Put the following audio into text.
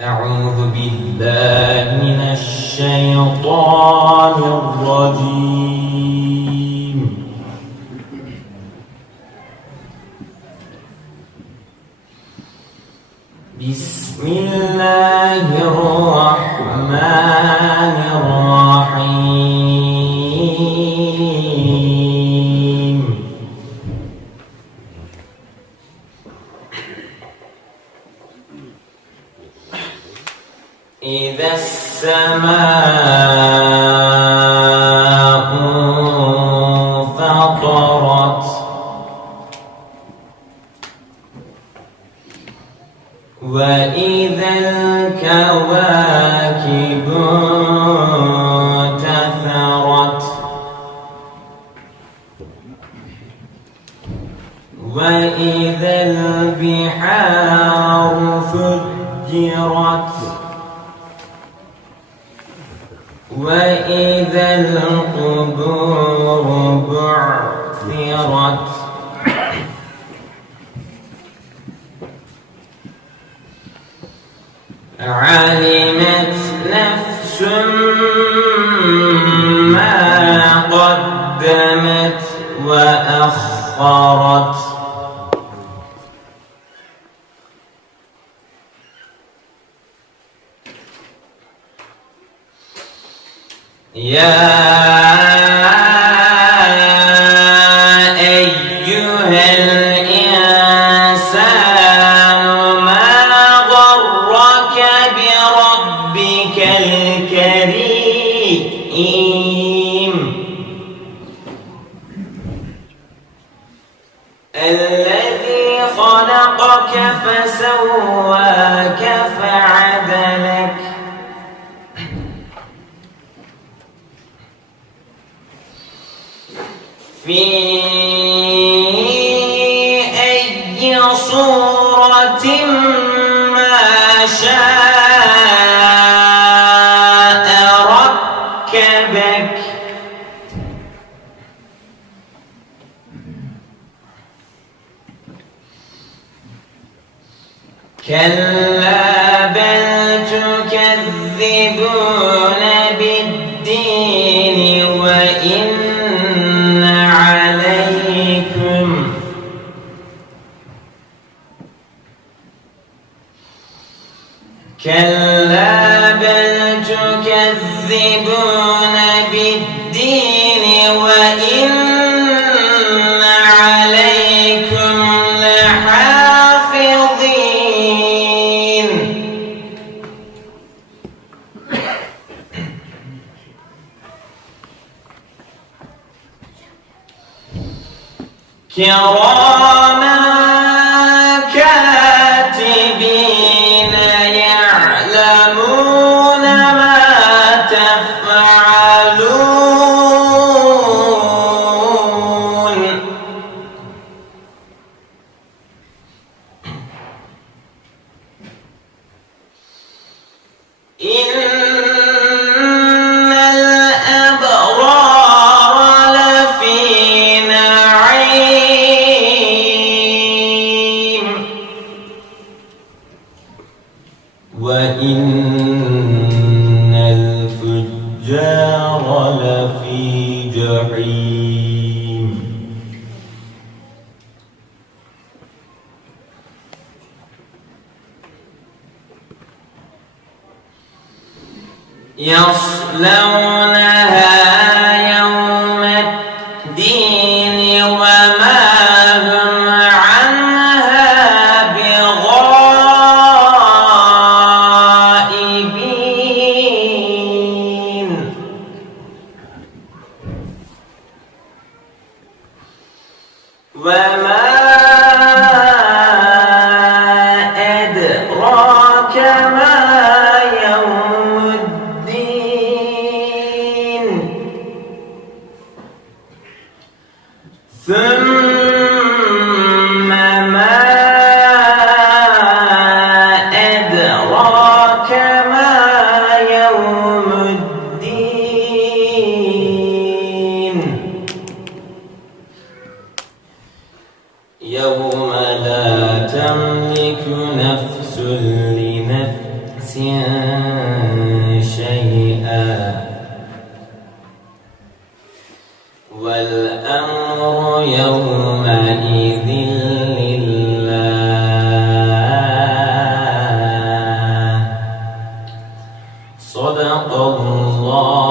أعوذ بالله من الشيطان الرجيم. بسم الله الرحمن الرحيم. إذا السماء انفطرت وإذا الكواكب انتثرت وإذا البحار فجرت وإذا القبور بعثرت علمت نفس ما قدمت وأخرت يا أيها الإنسان ما غرك بربك الكريم الذي خلقك فسواك فعدلك في أي صورة ما شاء ركبك كلا بل تكذبون بالدين وإن كلا بل تكذبون بالدين وإن عليكم لحافظين كراما كاتبين يعلمون ما تفعلون إن الأبرار لفي نعيم وإن الفجار لفي جحيم يصلونها يوم الدين وما هم عنها بغائبين وما أدراك ما يوم الدين ثم ما أدراك ما يوم الدين يوم لا تملك نفس لنفس شيئا والأمر يومئذ لله. صدق الله